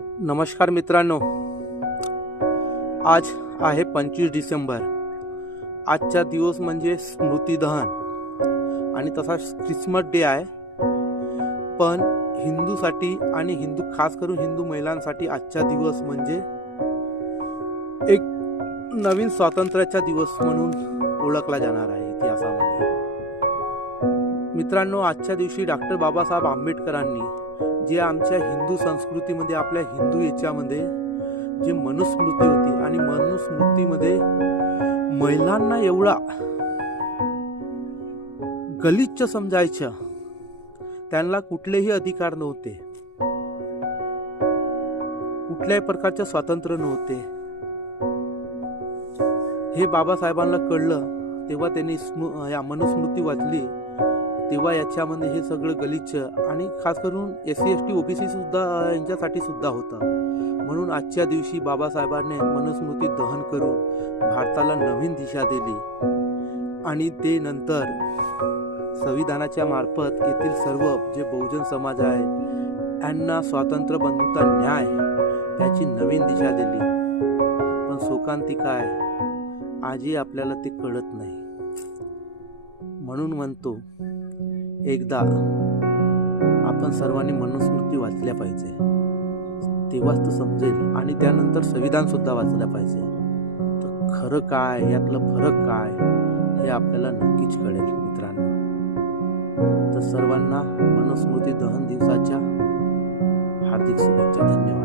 नमस्कार मित्रांनो, आज आहे 25 डिसेंबर. आजचा दिवस म्हणजे स्मृतिदहन आणि तसाच क्रिसमस डे आहे. पण हिंदूसाठी आणि खास करून हिंदू महिलांसाठी आजचा दिवस म्हणजे एक नवीन स्वातंत्र्याचा दिवस म्हणून ओळखला जाणार आहे इतिहासामध्ये. मित्रांनो, आजच्या दिवशी डॉक्टर बाबासाहेब आंबेडकरांनी जे आमच्या हिंदू संस्कृतीमध्ये, आपल्या हिंदू याच्यामध्ये जे मनुस्मृती होती आणि मनुस्मृतीमध्ये महिलांना एवढा गलिच्छ समजायचं, त्यांना कुठलेही अधिकार नव्हते, कुठल्याही प्रकारचे स्वातंत्र्य नव्हते, हे बाबासाहेबांना कळलं. तेव्हा त्यांनी या मनुस्मृती वाचली. तेव्हा याच्यामध्ये हे सगळं गलिच्छ आणि खास करून SC ST OBC सुद्धा यांच्यासाठी सुद्धा होतं. म्हणून आजच्या दिवशी बाबासाहेबांनी मनुस्मृती दहन करून भारताला नवीन दिशा दिली आणि ते नंतर संविधानाच्या मार्फत येथील सर्व जे बहुजन समाज आहे यांना स्वातंत्र्य, बंधुता, न्याय याची नवीन दिशा दिली. पण शोकांतिक आहे, आजही आपल्याला ते कळत नाही. म्हणून म्हणतो, एकदा आपण सर्वांनी मनुस्मृती वाचल्या पाहिजे, तेव्हाच तर समजेल. आणि त्यानंतर संविधान सुद्धा वाचलं पाहिजे. तर खरं काय, यातलं फरक काय, हे आपल्याला नक्कीच कळेल मित्रांनो. तर सर्वांना मनुस्मृती दहन दिवसाच्या हार्दिक शुभेच्छा. धन्यवाद.